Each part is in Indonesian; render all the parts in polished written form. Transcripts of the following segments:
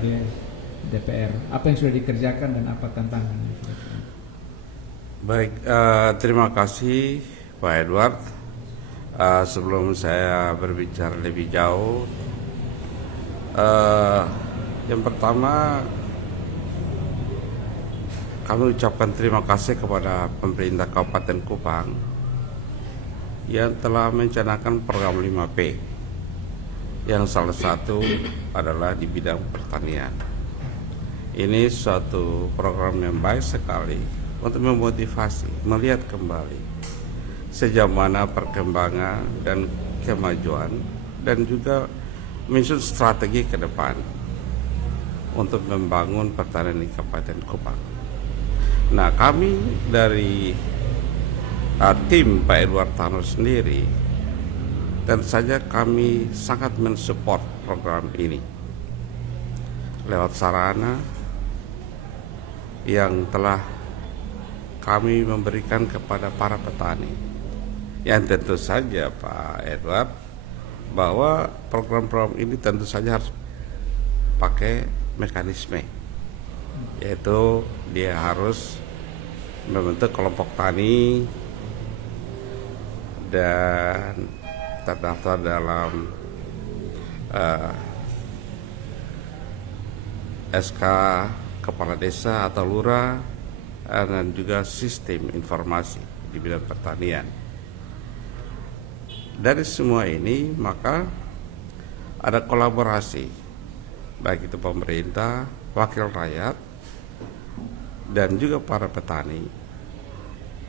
sebagai DPR. Apa yang sudah dikerjakan dan apa tantangannya? Baik, terima kasih Pak Edward. Sebelum saya berbicara lebih jauh, yang pertama kami ucapkan terima kasih kepada pemerintah Kabupaten Kupang yang telah mencanangkan program 5P, yang salah satu adalah di bidang pertanian. Ini suatu program yang baik sekali untuk memotivasi, melihat kembali sejauh mana perkembangan dan kemajuan, dan juga menyusun strategi ke depan untuk membangun pertanian di Kabupaten Kupang. Nah, kami dari tim Pak Edward Tano sendiri, tentu saja kami sangat mensupport program ini lewat sarana yang telah kami memberikan kepada para petani. Yang tentu saja Pak Edward, bahwa program-program ini tentu saja harus pakai mekanisme, yaitu dia harus membentuk kelompok tani dan terdaftar dalam SK Kepala Desa atau Lurah, dan juga sistem informasi di bidang pertanian. Dari semua ini maka ada kolaborasi, baik itu pemerintah, wakil rakyat, dan juga para petani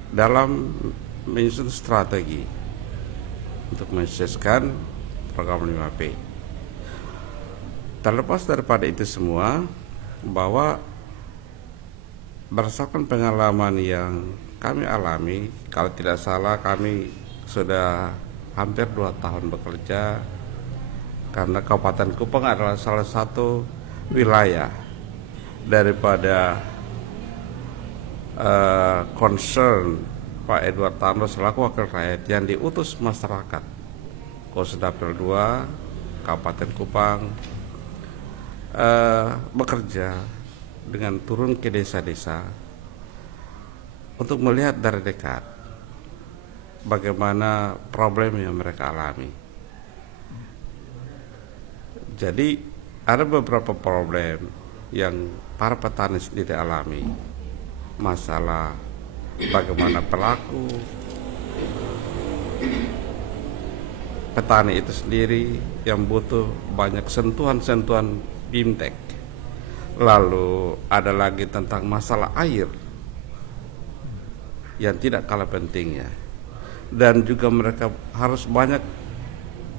dalam menyusun strategi untuk mensukseskan program 5P. Terlepas daripada itu semua, bahwa berdasarkan pengalaman yang kami alami, kalau tidak salah kami sudah hampir 2 tahun bekerja, karena Kabupaten Kupang adalah salah satu wilayah daripada concern Pak Edward Tano selaku wakil rakyat yang diutus masyarakat Kosdapil 2 Kabupaten Kupang, bekerja dengan turun ke desa-desa untuk melihat dari dekat bagaimana problem yang mereka alami. Jadi ada beberapa problem yang para petani sendiri alami. Masalah bagaimana pelaku petani itu sendiri yang butuh banyak sentuhan-sentuhan BIMTEK. Lalu ada lagi tentang masalah air yang tidak kalah pentingnya. Dan juga mereka harus banyak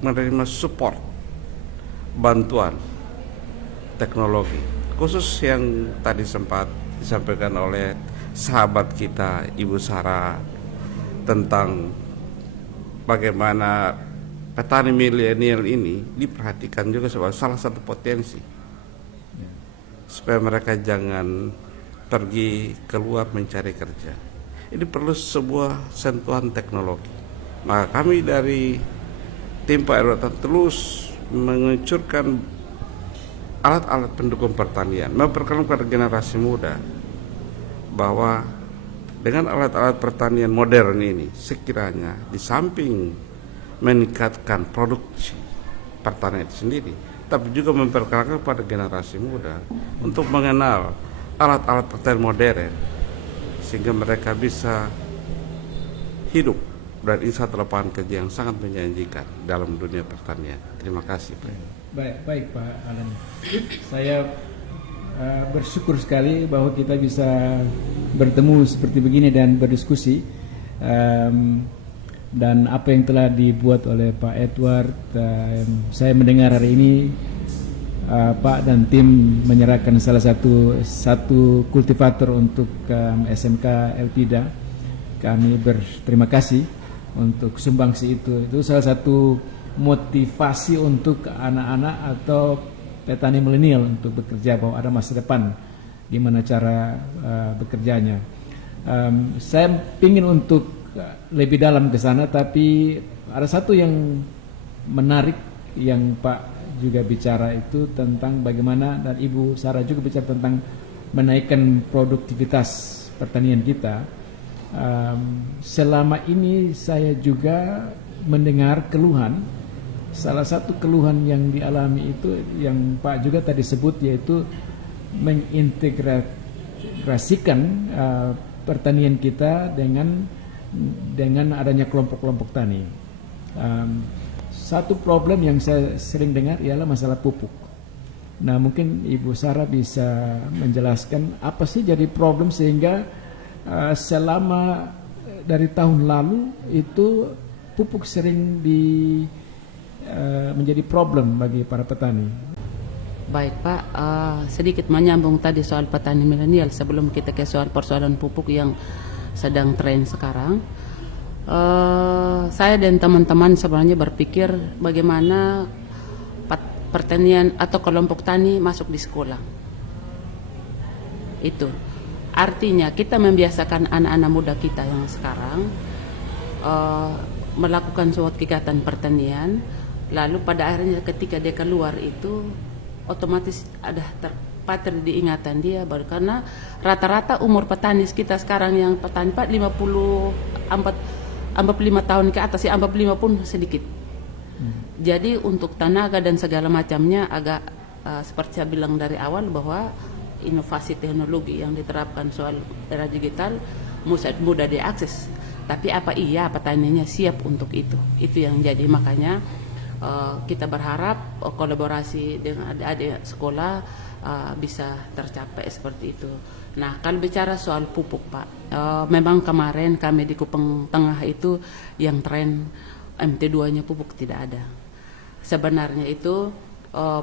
menerima support, bantuan teknologi, khusus yang tadi sempat disampaikan oleh sahabat kita Ibu Sarah tentang bagaimana petani milenial ini diperhatikan juga sebagai salah satu potensi supaya mereka jangan pergi keluar mencari kerja. Ini perlu sebuah sentuhan teknologi. Maka kami dari tim Pak Edward terus menguncurkan alat-alat pendukung pertanian, memperkenalkan generasi muda bahwa dengan alat-alat pertanian modern ini sekiranya di samping meningkatkan produksi pertanian itu sendiri, tapi juga memperkenalkan pada generasi muda untuk mengenal alat-alat pertanian modern, sehingga mereka bisa hidup dan ini satu lapangan kerja yang sangat menjanjikan dalam dunia pertanian. Terima kasih Pak. Baik Pak Alan. Saya bersyukur sekali bahwa kita bisa bertemu seperti begini dan berdiskusi. Dan apa yang telah dibuat oleh Pak Edward, saya mendengar hari ini Pak dan tim menyerahkan salah satu kultivator untuk SMK Elpida. Kami berterima kasih untuk sumbangsi itu. Itu salah satu motivasi untuk anak-anak atau petani milenial untuk bekerja, bahwa ada masa depan di mana cara bekerjanya. Saya ingin untuk lebih dalam ke sana, tapi ada satu yang menarik yang Pak juga bicara itu tentang bagaimana, dan Ibu Sarah juga bicara tentang menaikkan produktivitas pertanian kita. Selama ini saya juga mendengar keluhan. Salah satu keluhan yang dialami itu yang Pak juga tadi sebut, yaitu mengintegrasikan pertanian kita dengan adanya kelompok-kelompok tani. Satu problem yang saya sering dengar ialah masalah pupuk. Nah, mungkin Ibu Sarah bisa menjelaskan apa sih jadi problem sehingga selama dari tahun lalu itu pupuk sering menjadi problem bagi para petani. Baik Pak, sedikit menyambung tadi soal petani milenial sebelum kita ke soal persoalan pupuk yang sedang tren sekarang. Saya dan teman-teman sebenarnya berpikir bagaimana pertanian atau kelompok tani masuk di sekolah. Itu artinya kita membiasakan anak-anak muda kita yang sekarang melakukan suatu kegiatan pertanian, lalu pada akhirnya ketika dia keluar itu otomatis ada terpatri di ingatan dia baru, karena rata-rata umur petani kita sekarang yang petani 45 tahun ke atas, ya 45 pun sedikit. Jadi untuk tenaga dan segala macamnya agak seperti saya bilang dari awal bahwa inovasi teknologi yang diterapkan soal era digital mudah diakses. Tapi apa iya petaninya siap untuk itu? Itu yang jadi makanya kita berharap kolaborasi dengan adik-adik sekolah bisa tercapai seperti itu. Nah, kalau bicara soal pupuk Pak, memang kemarin kami di Kupang Tengah itu yang tren MT2-nya pupuk tidak ada. Sebenarnya itu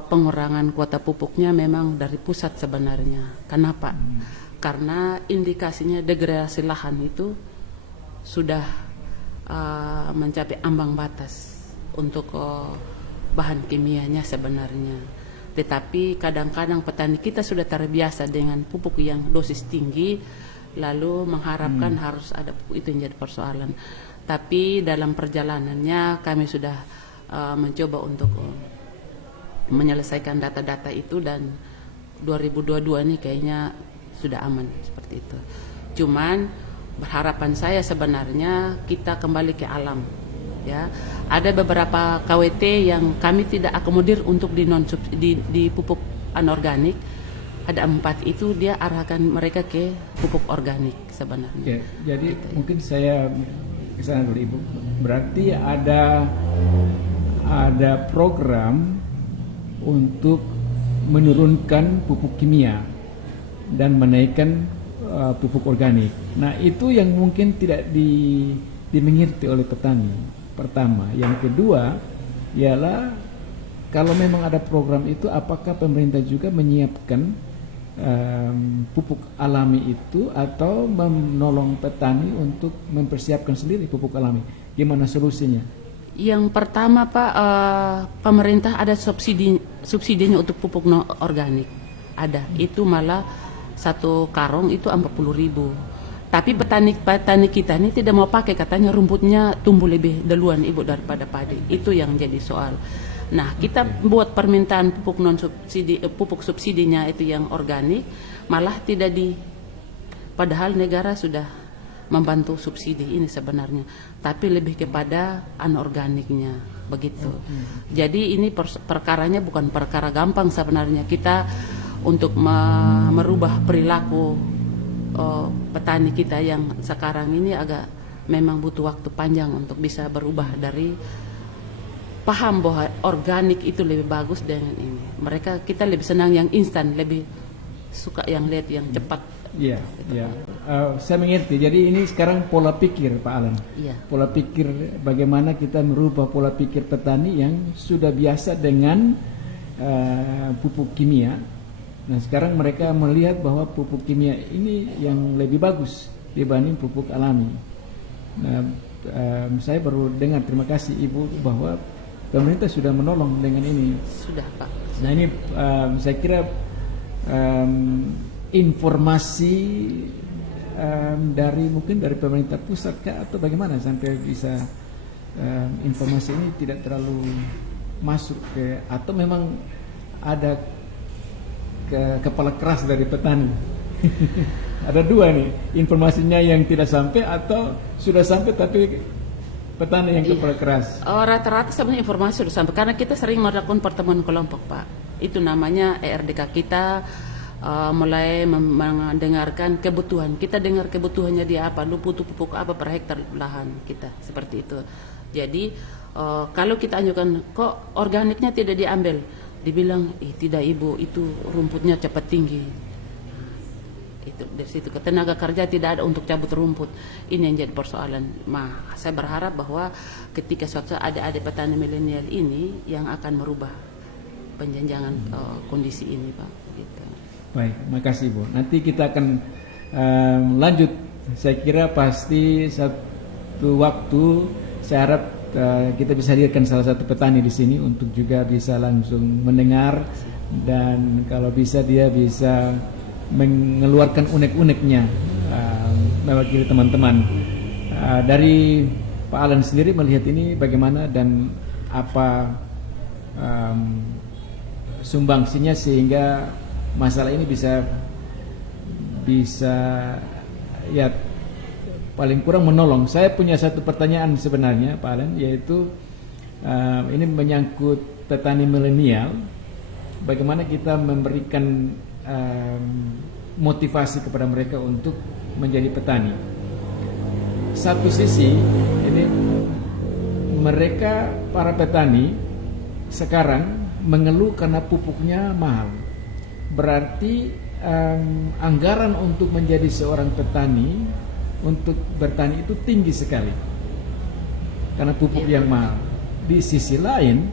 pengurangan kuota pupuknya memang dari pusat sebenarnya. Kenapa? Karena indikasinya degradasi lahan itu sudah mencapai ambang batas untuk bahan kimianya sebenarnya. Tetapi kadang-kadang petani kita sudah terbiasa dengan pupuk yang dosis tinggi, lalu mengharapkan harus ada pupuk, itu yang jadi persoalan. Tapi dalam perjalanannya kami sudah mencoba untuk menyelesaikan data-data itu, dan 2022 ini kayaknya sudah aman seperti itu. Cuman berharapan saya sebenarnya kita kembali ke alam, ya. Ada beberapa KWT yang kami tidak akomodir untuk di pupuk anorganik. Ada 4 itu dia arahkan mereka ke pupuk organik sebenarnya. Oke, jadi gitu, mungkin saya kesana dulu Ibu. Berarti ada program untuk menurunkan pupuk kimia dan menaikkan pupuk organik. Nah, itu yang mungkin tidak dimengerti oleh petani. Pertama, yang kedua ialah kalau memang ada program itu, apakah pemerintah juga menyiapkan pupuk alami itu atau menolong petani untuk mempersiapkan sendiri pupuk alami? Gimana solusinya? Yang pertama Pak, pemerintah ada subsidinya untuk pupuk organik. Ada, itu malah 1 karung itu 40.000. Tapi petani kita ini tidak mau pakai, katanya rumputnya tumbuh lebih duluan Ibu daripada padi. Itu yang jadi soal. Nah, kita buat permintaan pupuk subsidinya itu yang organik, malah tidak padahal negara sudah membantu subsidi ini sebenarnya, tapi lebih kepada anorganiknya begitu. Jadi ini perkaranya bukan perkara gampang sebenarnya. Kita untuk merubah perilaku petani kita yang sekarang ini agak memang butuh waktu panjang untuk bisa berubah dari paham bahwa organik itu lebih bagus dengan ini. Kita lebih senang yang instan, lebih suka yang lihat yang cepat. Iya, iya. Saya mengerti. Jadi ini sekarang pola pikir, Pak Alan. Iya. Pola pikir bagaimana kita merubah pola pikir petani yang sudah biasa dengan pupuk kimia. Nah, sekarang mereka melihat bahwa pupuk kimia ini yang lebih bagus dibanding pupuk alami. Nah, saya baru dengar, terima kasih Ibu, bahwa pemerintah sudah menolong dengan ini. Sudah Pak. Nah, ini saya kira informasi mungkin dari pemerintah pusat kah, atau bagaimana sampai bisa informasi ini tidak terlalu masuk ke, atau memang ada kepala keras dari petani? Ada dua nih, informasinya yang tidak sampai atau sudah sampai tapi petani yang kepala keras. Rata-rata sebenarnya informasi sudah sampai karena kita sering melakukan pertemuan kelompok, Pak. Itu namanya ERDK kita mulai mendengarkan kebutuhan. Kita dengar kebutuhannya dia apa, lu butuh pupuk apa per hektar lahan kita, seperti itu. Jadi kalau kita anjurkan kok organiknya tidak diambil, dibilang tidak ibu, itu rumputnya cepat tinggi. Itu dari situ tenaga kerja tidak ada untuk cabut rumput. Ini yang jadi persoalan. Saya berharap bahwa ketika suatu saat ada petani milenial ini yang akan merubah penjenjangan kondisi ini, Pak. Gitu. Baik, makasih Bu. Nanti kita akan lanjut. Saya kira pasti satu waktu saya harap kita bisa hadirkan salah satu petani di sini untuk juga bisa langsung mendengar, dan kalau bisa dia bisa mengeluarkan unek-uneknya mewakili teman-teman. Dari Pak Alan sendiri melihat ini bagaimana dan apa sumbangsinya sehingga masalah ini bisa ya paling kurang menolong. Saya punya satu pertanyaan sebenarnya Pak Alan, yaitu ini menyangkut petani milenial. Bagaimana kita memberikan motivasi kepada mereka untuk menjadi petani. Satu sisi ini mereka para petani sekarang mengeluh karena pupuknya mahal. Berarti anggaran untuk menjadi seorang petani untuk bertani itu tinggi sekali karena pupuk yang mahal. Di sisi lain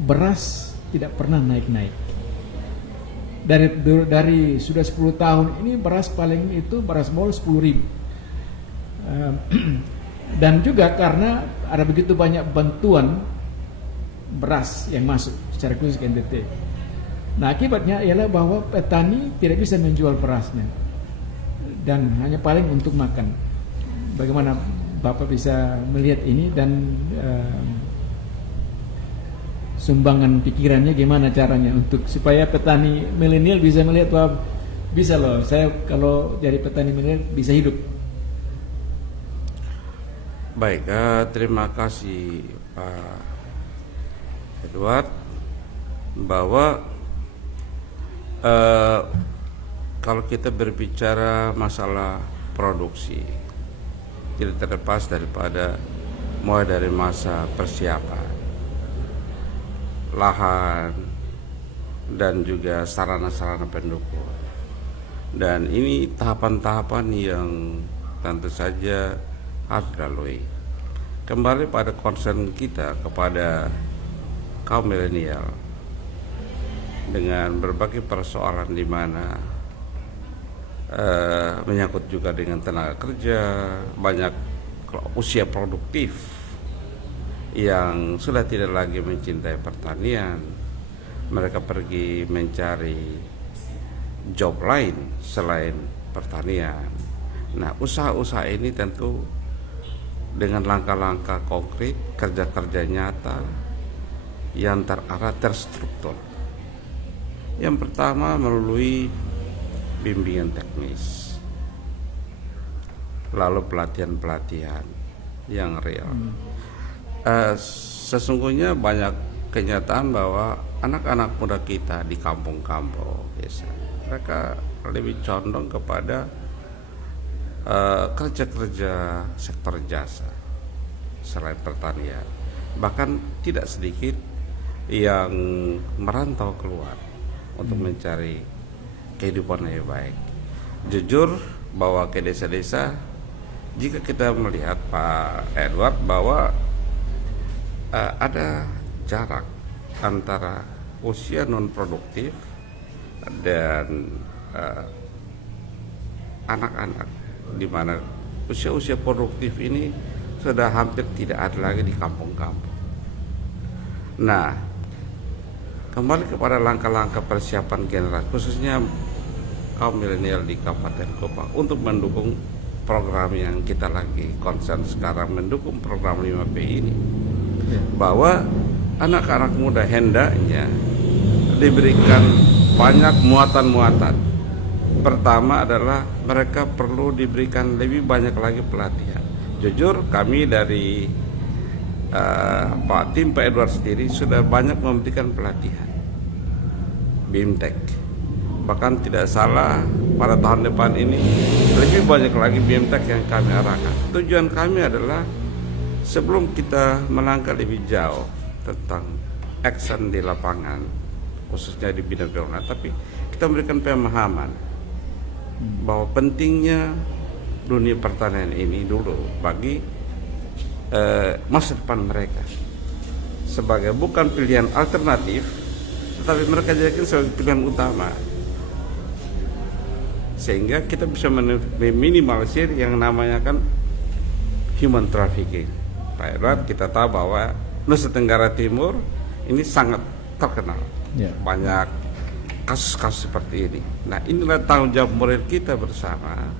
beras tidak pernah naik-naik. Dari sudah 10 tahun ini beras mol 10.000. Dan juga karena ada begitu banyak bantuan beras yang masuk secara khusus ke NTT. Nah, akibatnya ialah bahwa petani tidak bisa menjual berasnya dan hanya paling untuk makan. Bagaimana Bapak bisa melihat ini dan sumbangan pikirannya gimana caranya untuk supaya petani milenial bisa melihat bahwa bisa loh, saya kalau jadi petani milenial bisa hidup. Baik, terima kasih Pak Edward, bahwa kalau kita berbicara masalah produksi tidak terlepas daripada mulai dari masa persiapan lahan dan juga sarana-sarana pendukung, dan ini tahapan-tahapan yang tentu saja harus dilalui. Kembali pada concern kita kepada kaum milenial dengan berbagai persoalan di mana menyangkut juga dengan tenaga kerja, banyak usia produktif yang sudah tidak lagi mencintai pertanian, mereka pergi mencari job lain selain pertanian. Nah, usaha-usaha ini tentu dengan langkah-langkah konkret, kerja-kerja nyata yang terarah, terstruktur. Yang pertama melalui bimbingan teknis, lalu pelatihan-pelatihan yang real. Sesungguhnya banyak kenyataan bahwa anak-anak muda kita di kampung-kampung desa, mereka lebih condong kepada kerja-kerja sektor jasa selain pertanian. Bahkan tidak sedikit yang merantau keluar untuk mencari kehidupan yang baik. Jujur bahwa ke desa-desa, jika kita melihat Pak Edward bahwa ada jarak antara usia non produktif dan anak-anak, di mana usia-usia produktif ini sudah hampir tidak ada lagi di kampung-kampung. Nah, kembali kepada langkah-langkah persiapan generasi, khususnya kaum milenial di Kabupaten Kupang untuk mendukung program yang kita lagi concern sekarang, mendukung program 5P ini, bahwa anak-anak muda hendaknya diberikan banyak muatan-muatan. Pertama adalah mereka perlu diberikan lebih banyak lagi pelatihan. Jujur kami dari tim Pak Edward sendiri sudah banyak memberikan pelatihan BIMTEK. Bahkan tidak salah pada tahun depan ini lebih banyak lagi BIMTEK yang kami arahkan. Tujuan kami adalah sebelum kita melangkah lebih jauh tentang action di lapangan, khususnya di bidang keuangan, tapi kita memberikan pemahaman bahwa pentingnya dunia pertanian ini dulu bagi masa depan mereka sebagai bukan pilihan alternatif, tetapi mereka jadikan sebagai pilihan utama, sehingga kita bisa meminimalisir yang namanya kan human trafficking. Pak Edward, kita tahu bahwa Nusa Tenggara Timur ini sangat terkenal, banyak kasus-kasus seperti ini. Nah, inilah tanggung jawab moral kita bersama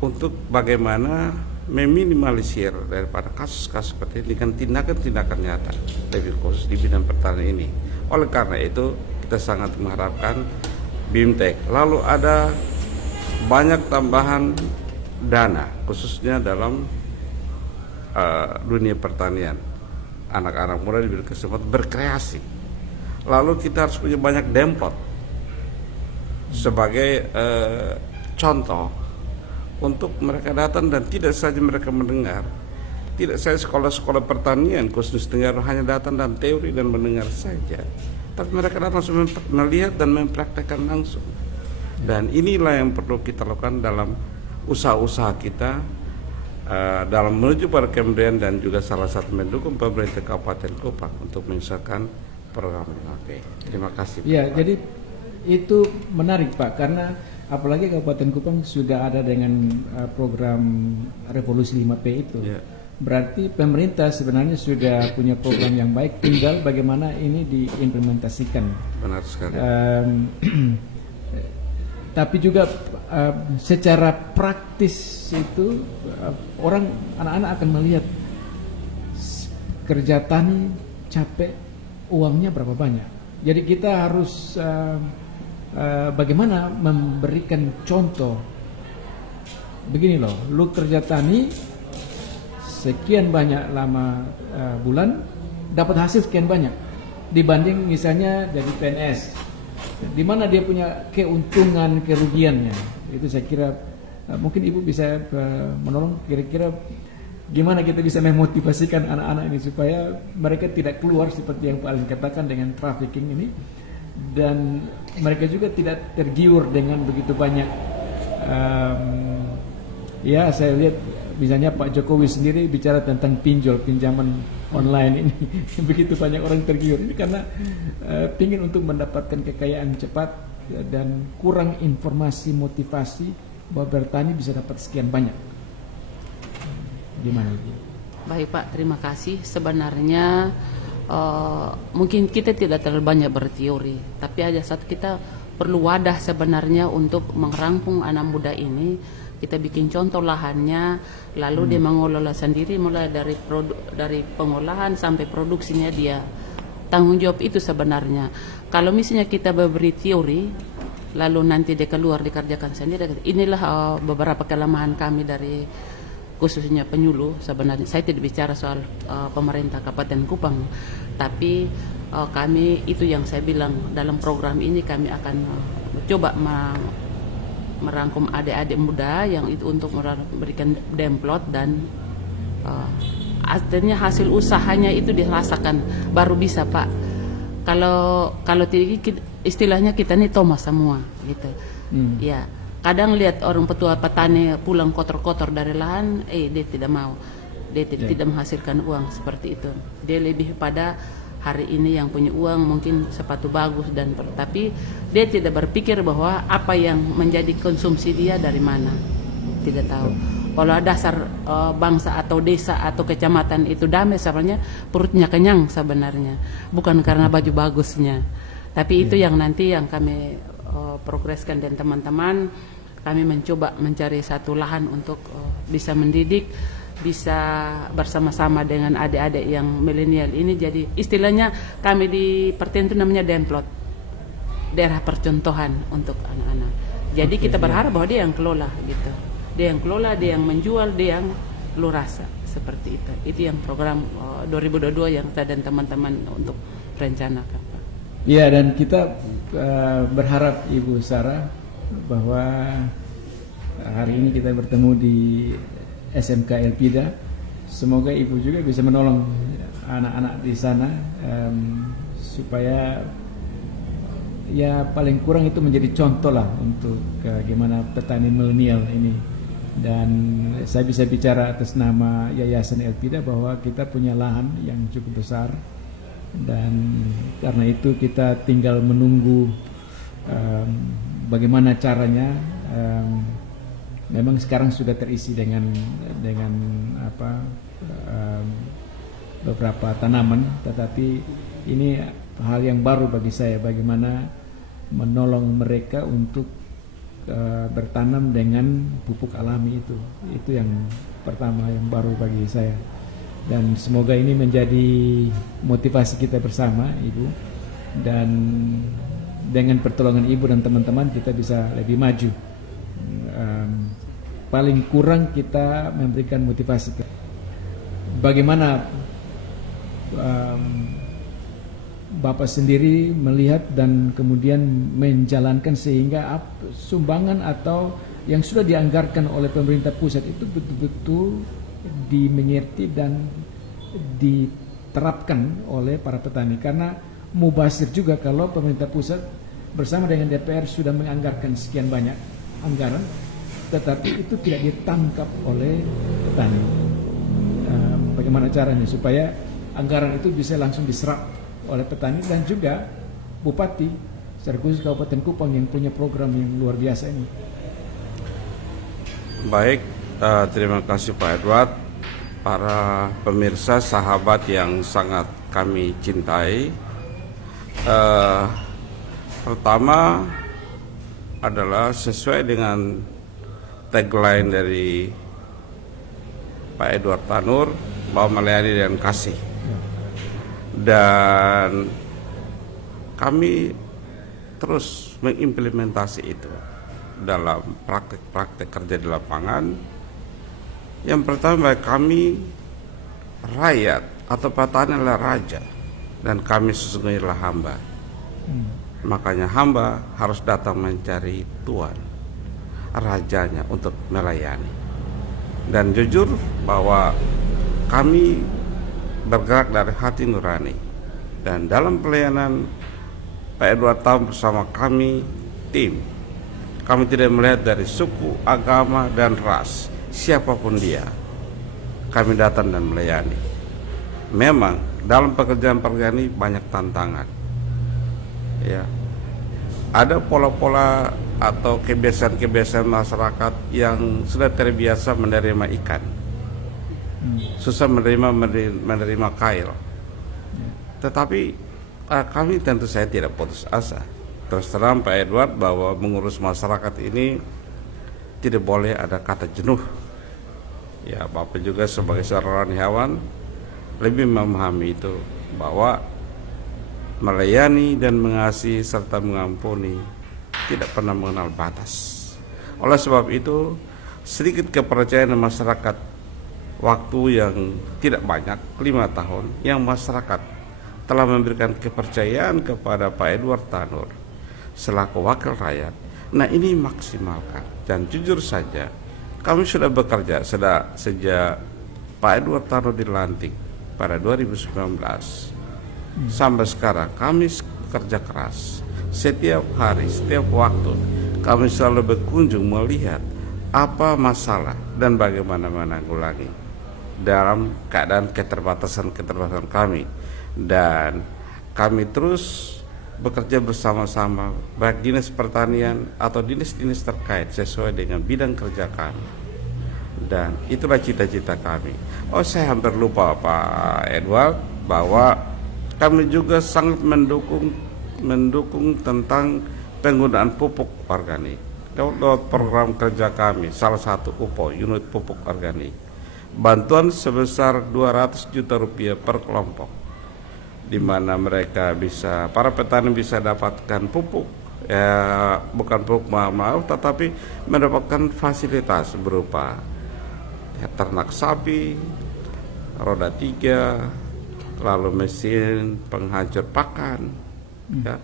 untuk bagaimana meminimalisir daripada kasus-kasus seperti ini dengan tindakan-tindakan nyata, lebih khusus di bidang pertanian ini. Oleh karena itu, kita sangat mengharapkan BIMTEK lalu ada banyak tambahan dana, khususnya dalam dunia pertanian. Anak-anak muda diberi kesempatan berkreasi. Lalu kita harus punya banyak demplot sebagai contoh untuk mereka datang, dan tidak saja mereka mendengar. Tidak saja sekolah-sekolah pertanian khusus Tenggara hanya datang dan teori dan mendengar saja, tapi mereka datang langsung melihat dan mempraktekkan langsung. Dan inilah yang perlu kita lakukan dalam usaha-usaha kita dalam menuju pada kemandirian, dan juga salah satu mendukung pemerintah Kabupaten Kupang untuk menyelesaikan program LHP. Terima kasih. Ya, jadi itu menarik Pak, karena apalagi Kabupaten Kupang sudah ada dengan program Revolusi 5P itu. Ya. Berarti pemerintah sebenarnya sudah punya program yang baik, tinggal bagaimana ini diimplementasikan. Benar sekali. Tapi juga secara praktis itu anak-anak akan melihat kerja tani capek, uangnya berapa banyak. Jadi kita harus bagaimana memberikan contoh. Begini loh, lu kerja tani sekian banyak lama bulan, dapat hasil sekian banyak, dibanding misalnya jadi PNS, di mana dia punya keuntungan kerugiannya. Itu saya kira mungkin Ibu bisa menolong kira-kira gimana kita bisa memotivasikan anak-anak ini supaya mereka tidak keluar seperti yang Pak Alin katakan dengan trafficking ini, dan mereka juga tidak tergiur dengan begitu banyak. Ya, saya lihat misalnya Pak Jokowi sendiri bicara tentang pinjaman online ini. Begitu banyak orang tergiur ini karena ingin untuk mendapatkan kekayaan cepat dan kurang informasi motivasi bahwa bertani bisa dapat sekian banyak. Gimana Ibu? Baik Pak, terima kasih. Sebenarnya mungkin kita tidak terlalu banyak berteori, tapi ada satu, kita perlu wadah sebenarnya untuk merangkung anak muda ini. Kita bikin contoh lahannya, lalu dia mengelola sendiri, mulai dari pengolahan sampai produksinya dia. Tanggung jawab itu sebenarnya. Kalau misalnya kita beri teori, lalu nanti dia keluar dikerjakan sendiri. Inilah beberapa kelemahan kami dari khususnya penyuluh. Sebenarnya saya tidak bicara soal pemerintah Kabupaten Kupang, tapi kami itu yang saya bilang dalam program ini kami akan coba merangkum adik-adik muda yang itu untuk memberikan demplot, dan artinya hasil usahanya itu dirasakan baru bisa Pak. Kalau tidak, istilahnya kita nih Thomas semua gitu. Ya, kadang lihat orang petua petani pulang kotor-kotor dari lahan, dia tidak mau, dia tidak menghasilkan uang seperti itu. Dia lebih pada hari ini yang punya uang mungkin sepatu bagus, dan tapi dia tidak berpikir bahwa apa yang menjadi konsumsi dia dari mana, tidak tahu. Kalau dasar bangsa atau desa atau kecamatan itu damai, sebenarnya perutnya kenyang sebenarnya, bukan karena baju bagusnya. Tapi itu yang nanti yang kami progreskan dan teman-teman, kami mencoba mencari satu lahan untuk bisa mendidik bisa bersama-sama dengan adik-adik yang milenial ini. Jadi istilahnya kami di Perten itu namanya Denplot, daerah percontohan untuk anak-anak. Jadi kita berharap bahwa dia yang kelola gitu, dia yang kelola, dia yang menjual, dia yang lurasa seperti itu. Itu yang program 2022 yang saya dan teman-teman untuk rencanakan. Iya, dan kita berharap Ibu Sarah bahwa hari ini kita bertemu di SMK Elpida. Semoga Ibu juga bisa menolong anak-anak di sana supaya ya paling kurang itu menjadi contoh lah untuk gimana petani milenial ini. Dan saya bisa bicara atas nama Yayasan Elpida bahwa kita punya lahan yang cukup besar, dan karena itu kita tinggal menunggu bagaimana caranya. Memang sekarang sudah terisi dengan beberapa tanaman, tetapi ini hal yang baru bagi saya, bagaimana menolong mereka untuk bertanam dengan pupuk alami itu yang pertama yang baru bagi saya, dan semoga ini menjadi motivasi kita bersama Ibu, dan dengan pertolongan Ibu dan teman-teman kita bisa lebih maju. Paling kurang kita memberikan motivasi. Bagaimana Bapak sendiri melihat dan kemudian menjalankan sehingga sumbangan atau yang sudah dianggarkan oleh pemerintah pusat itu betul-betul dimengerti dan diterapkan oleh para petani. Karena mubazir juga kalau pemerintah pusat bersama dengan DPR sudah menganggarkan sekian banyak anggaran, tetapi itu tidak ditangkap oleh petani. Bagaimana caranya supaya anggaran itu bisa langsung diserap oleh petani dan juga bupati, secara khusus Kabupaten Kupang yang punya program yang luar biasa ini. Baik, terima kasih Pak Edward. Para pemirsa, sahabat yang sangat kami cintai, pertama adalah sesuai dengan tagline dari Pak Edward Tanur, bahwa melayani dan kasih. Dan kami terus mengimplementasi itu dalam praktek-praktek kerja di lapangan. Yang pertama, kami rakyat atau petani adalah raja, dan kami sesungguhnya adalah hamba. Makanya hamba harus datang mencari Tuhan, rajanya, untuk melayani. Dan jujur bahwa kami bergerak dari hati nurani, dan dalam pelayanan Pak Edward Tam bersama kami tim, kami tidak melihat dari suku, agama, dan ras, siapapun dia, kami datang dan melayani. Memang dalam pekerjaan-pekerjaan ini banyak tantangan, ya. Ada pola-pola atau kebiasaan-kebiasaan masyarakat yang sudah terbiasa menerima ikan, susah menerima kail. Tetapi kami tentu saya tidak putus asa. Terus terang Pak Edward bahwa mengurus masyarakat ini tidak boleh ada kata jenuh. Ya, Bapak juga sebagai seorang hewan lebih memahami itu, bahwa melayani dan mengasihi serta mengampuni tidak pernah mengenal batas. Oleh sebab itu, sedikit kepercayaan masyarakat, waktu yang tidak banyak, 5 tahun, yang masyarakat telah memberikan kepercayaan kepada Pak Edward Tanur selaku wakil rakyat. Nah, ini maksimalkan. Dan jujur saja, kami sudah bekerja sejak Pak Edward Tanur dilantik pada 2019 sampai sekarang. Kami bekerja keras setiap hari, setiap waktu. Kami selalu berkunjung melihat apa masalah dan bagaimana menanggulangi dalam keadaan keterbatasan kami. Dan kami terus bekerja bersama-sama, baik dinas pertanian atau dinas-dinas terkait sesuai dengan bidang kerja kami. Dan itulah cita-cita kami. Oh, saya hampir lupa Pak Edward, bahwa kami juga sangat mendukung tentang penggunaan pupuk organik. Lewat program kerja kami, salah satu UPO, unit pupuk organik. bantuan sebesar 200 juta rupiah per kelompok, di mana mereka bisa, para petani bisa dapatkan pupuk, ya bukan pupuk mahal, tetapi mendapatkan fasilitas berupa ternak sapi, roda 3, lalu mesin penghancur pakan, ya.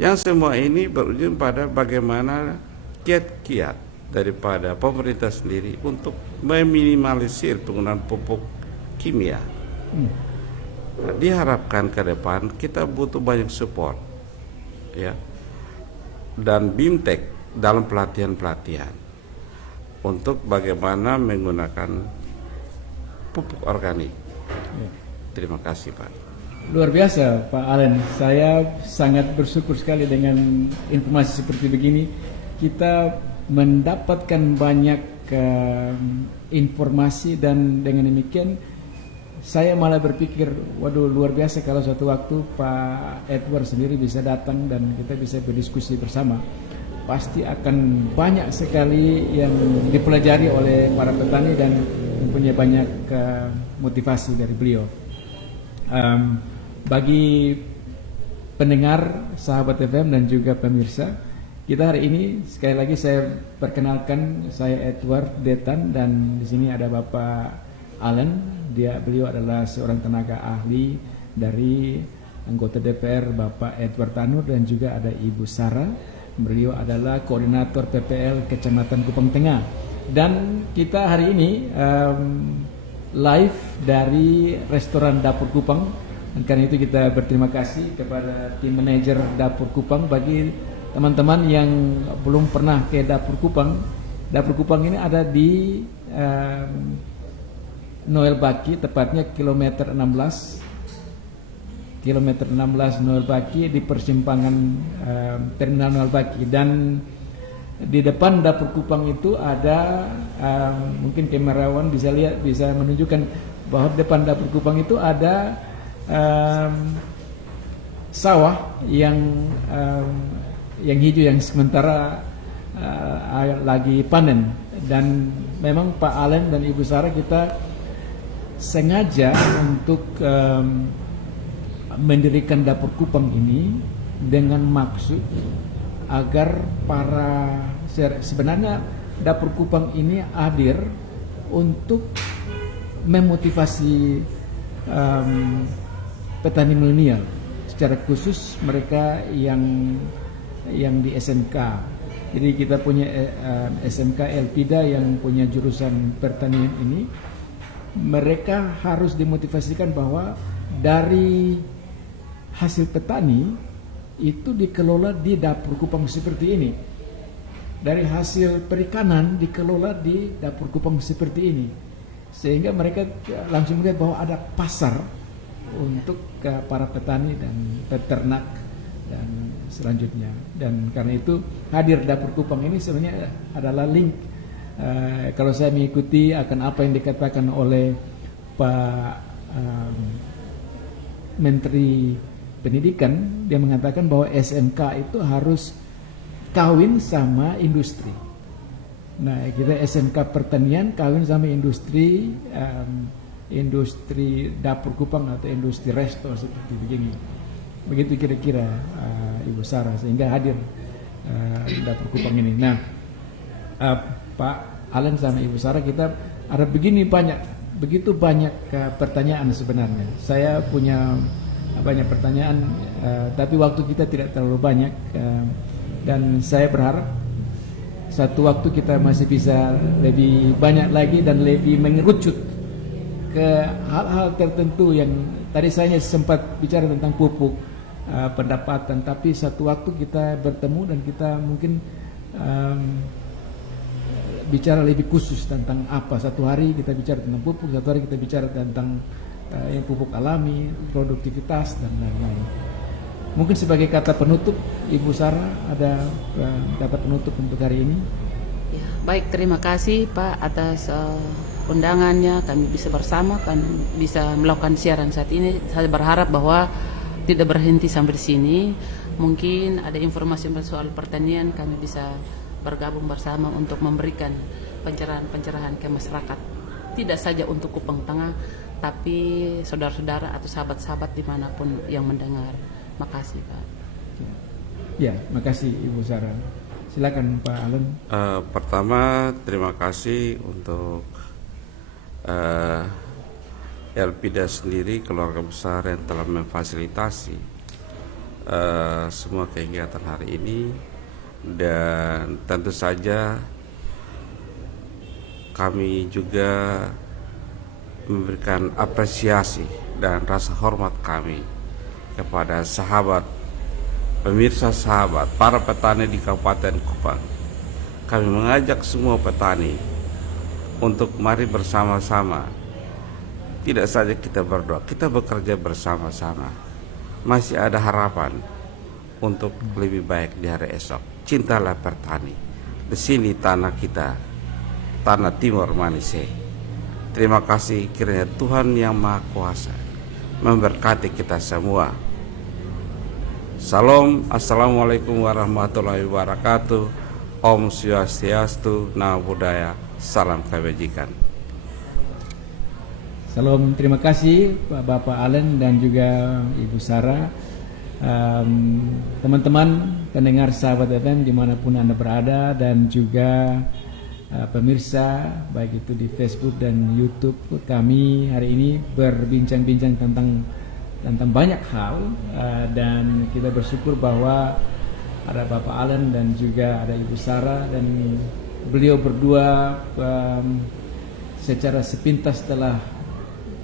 Yang semua ini berujung pada bagaimana kiat-kiat daripada pemerintah sendiri untuk meminimalisir penggunaan pupuk kimia. Nah, diharapkan ke depan kita butuh banyak support, ya, dan BIMTEK dalam pelatihan-pelatihan untuk bagaimana menggunakan pupuk organik. Terima kasih, Pak. Luar biasa Pak Allen, saya sangat bersyukur sekali dengan informasi seperti begini. Kita mendapatkan banyak informasi, dan dengan demikian saya malah berpikir, waduh luar biasa kalau suatu waktu Pak Edward sendiri bisa datang dan kita bisa berdiskusi bersama. Pasti akan banyak sekali yang dipelajari oleh para petani dan mempunyai banyak motivasi dari beliau. Bagi pendengar Sahabat FM dan juga pemirsa, kita hari ini sekali lagi saya perkenalkan, saya Edward Detan, dan di sini ada Bapak Allen. Beliau adalah seorang tenaga ahli dari anggota DPR Bapak Edward Tanur, dan juga ada Ibu Sarah. Beliau adalah koordinator PPL Kecamatan Kupang Tengah. Dan kita hari ini live dari restoran Dapur Kupang. Dan karena itu kita berterima kasih kepada tim manajer Dapur Kupang. Bagi teman-teman yang belum pernah ke Dapur Kupang ini ada di Noel Baki, tepatnya kilometer 16 Noel Baki, di persimpangan Terminal Noel Baki. Dan di depan Dapur Kupang itu ada mungkin kamerawan bisa lihat, bisa menunjukkan bahwa di depan Dapur Kupang itu ada sawah yang hijau, yang sementara lagi panen. Dan memang Pak Allen dan Ibu Sarah kita sengaja untuk mendirikan Dapur Kupang ini dengan maksud agar sebenarnya Dapur Kupang ini hadir untuk memotivasi petani milenial, secara khusus mereka yang di SMK. Jadi kita punya SMK Elpida yang punya jurusan pertanian ini. Mereka harus dimotivasikan bahwa dari hasil petani itu dikelola di Dapur Kupang seperti ini. Dari hasil perikanan dikelola di Dapur Kupang seperti ini. Sehingga mereka langsung melihat bahwa ada pasar untuk para petani dan peternak dan selanjutnya. Dan karena itu hadir Dapur Kupang ini sebenarnya adalah link. Kalau saya mengikuti akan apa yang dikatakan oleh Pak Menteri Pendidikan, dia mengatakan bahwa SMK itu harus kawin sama industri. Nah, kita SMK pertanian kawin sama industri Dapur Kupang atau industri resto seperti begini. Begitu kira-kira Ibu Sarah, sehingga hadir Dapur Kupang ini. Nah, Pak Allen sama Ibu Sarah, kita ada begitu banyak pertanyaan sebenarnya. Saya punya banyak pertanyaan, tapi waktu kita tidak terlalu banyak, dan saya berharap satu waktu kita masih bisa lebih banyak lagi dan lebih mengerucut ke hal-hal tertentu yang tadi saya sempat bicara tentang pupuk, pendapatan, tapi satu waktu kita bertemu dan kita mungkin bicara lebih khusus tentang apa. Satu hari kita bicara tentang pupuk, satu hari kita bicara tentang yang pupuk alami, produktivitas dan lain-lain. Mungkin sebagai kata penutup, Ibu Sarah ada kata penutup untuk hari ini? Ya, baik, terima kasih Pak atas undangannya. Kami bisa bersama, kan bisa melakukan siaran saat ini. Saya berharap bahwa tidak berhenti sampai di sini. Mungkin ada informasi soal pertanian, kami bisa bergabung bersama untuk memberikan pencerahan-pencerahan ke masyarakat. tidak saja untuk Kupang Tengah, tapi saudara-saudara atau sahabat-sahabat dimanapun yang mendengar. Makasih Pak. Ya, makasih Ibu Sarah. Silakan Pak Allen. Pertama, terima kasih untuk Elpida sendiri, keluarga besar yang telah memfasilitasi semua kegiatan hari ini, dan tentu saja kami juga memberikan apresiasi dan rasa hormat kami kepada sahabat, pemirsa sahabat, para petani di Kabupaten Kupang. Kami mengajak semua petani untuk mari bersama-sama. Tidak saja kita berdoa, kita bekerja bersama-sama. Masih ada harapan untuk lebih baik di hari esok. Cintalah petani. Di sini tanah kita, tanah Timur Manise. Terima kasih, kiranya Tuhan yang Maha Kuasa memberkati kita semua. Salam, assalamualaikum warahmatullahi wabarakatuh. Om Swastiastu, Namo Buddhaya, salam kebajikan. Salam, terima kasih Bapak Allen dan juga Ibu Sarah. Teman-teman pendengar Sahabat FM dimanapun Anda berada, dan juga pemirsa baik itu di Facebook dan YouTube, kami hari ini berbincang-bincang tentang banyak hal, dan kita bersyukur bahwa ada Bapak Allen dan juga ada Ibu Sarah, dan beliau berdua secara sepintas telah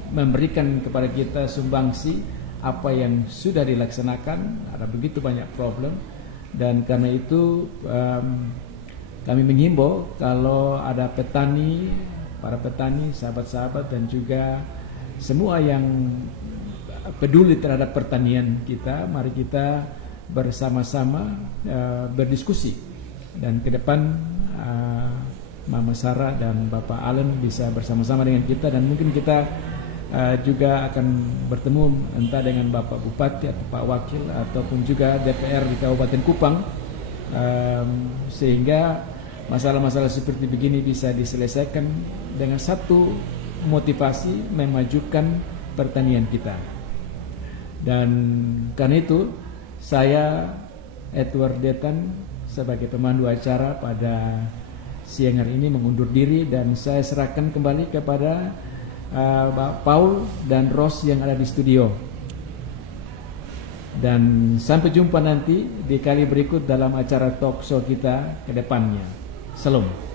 memberikan kepada kita sumbangsi apa yang sudah dilaksanakan. Ada begitu banyak problem, dan karena itu kami menghimbau kalau ada petani, para petani, sahabat-sahabat, dan juga semua yang peduli terhadap pertanian kita, mari kita bersama-sama berdiskusi, dan ke depan Mama Sarah dan Bapak Allen bisa bersama-sama dengan kita, dan mungkin kita juga akan bertemu entah dengan Bapak Bupati atau Pak Wakil ataupun juga DPR di Kabupaten Kupang, sehingga masalah-masalah seperti begini bisa diselesaikan dengan satu motivasi, memajukan pertanian kita. Dan karena itu saya Edward Detan sebagai pemandu acara pada siang hari ini mengundur diri, dan saya serahkan kembali kepada Paul dan Ros yang ada di studio. Dan sampai jumpa nanti di kali berikut dalam acara talk show kita ke depannya. Salam.